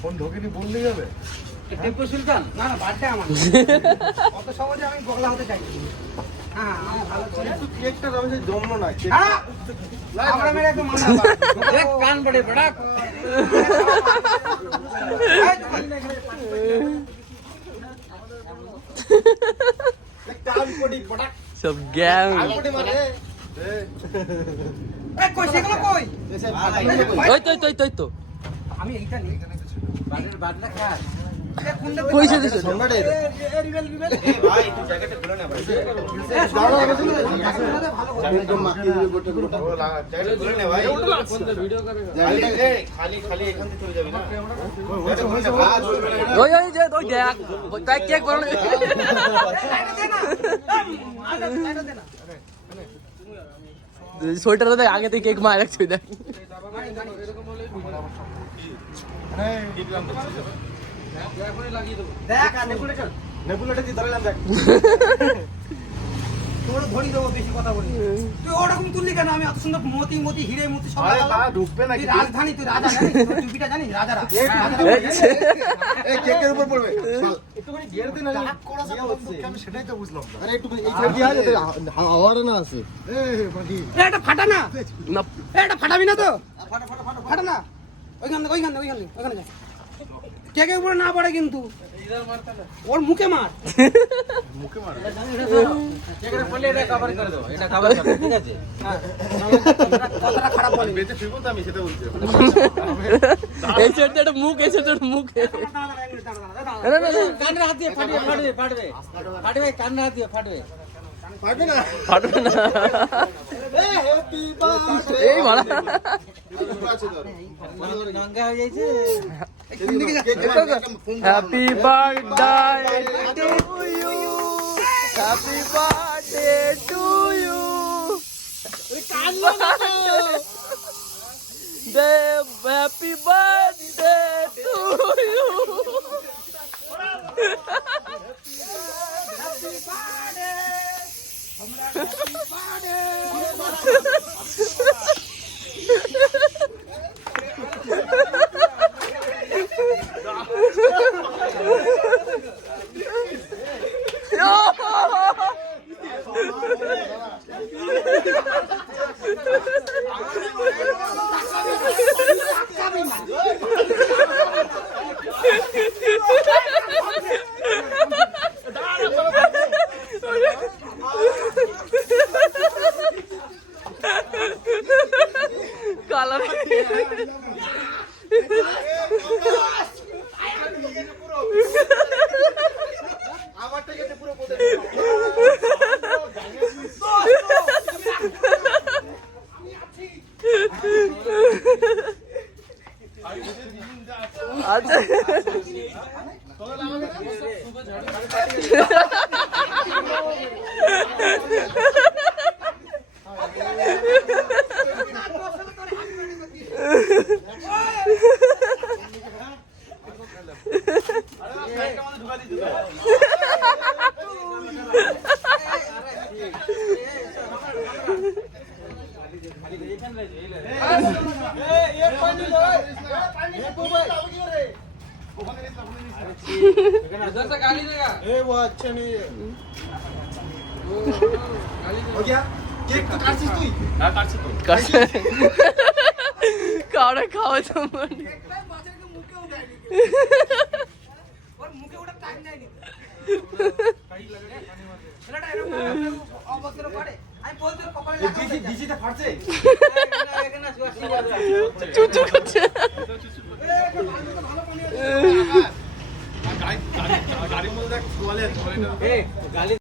Phone ঢোকেনি বললেই হবে। টিপু সুলতান না না বার্থডে আমার কত সহজে আমি বগলা হতে চাই। হ্যাঁ আমি ভালো ছিল একটু কেকটা রমেশের জন্য না আমরা মেরে একদম মানা দেখ কান বড়ে বড়া কান পড়ি বড়া সব গ্যাং এ কই সেগুলো কই ওই তো আমি এইটা নেই বাড়ির বাদলা খা কইছে দিছ সম্রাটে এ রিবেল রিবেল ভাই তুই জ্যাকেটটা খুলে না ভাই একদম মাখি দিয়ে গোটা গোটা জ্যাকেট খুলে না ভাই ভিডিও করে খালি খালি এখান থেকে চলে যাবে না ওই যে ওই দেখ তাই কেক বানানো সোয়েটার দেখ আগে থেকে কেক মার রাখছি দেখ দেখ নেবুলেটা দি ধরলাম দেখ তোর ধরি দেবো বেশি কথা বলি তুই ওরকম তুললি কেন আমি এত সুন্দর মতি মতি হিরে মতি সব ঢুকবে না তুই রাজধানী তুই রাজা জানিস তোর টুপিটা জানিস রাজারা এই কেকের উপর পড়বে একটুখানি গিয়ার দিন না কোড়া সব আমি সেটাই তো বুঝলাম না আরে একটু এই সাইড দিয়ে আয় হাওয়ার না আছে বাকি এটা ফাটা না না এটা ফাটাবি না তো ফাটা না ওইখানে যা কেকের উপরে না পড়ে কিন্তু ওর মুখে মার কেকের পড়লে এটা কভার করে দাও এটা কভার করে ঠিক আছে কথাটা খারাপ বলি বেঁচে ফিরবো তো আমি সেটা বলছি এই সাইডে একটা মুখ এই সাইডে একটা মুখ না না কানের হাত দিয়ে ফাটবে কানের হাত দিয়ে ফাটবে পারবে না ফাটবে না এ হ্যাপি বার্থডে এই মারা আছে ধর নঙ্গা হয়ে যাইছে happy birthday to you happy birthday to you happy birthday to you colour আমার থেকে পুরো বদলে আচ্ছা गाली देगा वो अच्छा नहीं है हो गया केक तो काटছিস তুই না কাটছি তো কাউরে খাওয়া তো মানে একবার মাছের মুখে উঠাই নি ওর মুখে ওটা টাইম নাই নি কাই লাগে পানি মারবে ছেলেটা এরকম অবস্থা করে আমি বলতে কপালে লাগা দিজিতে ফাটছে এখানে চুচু করছে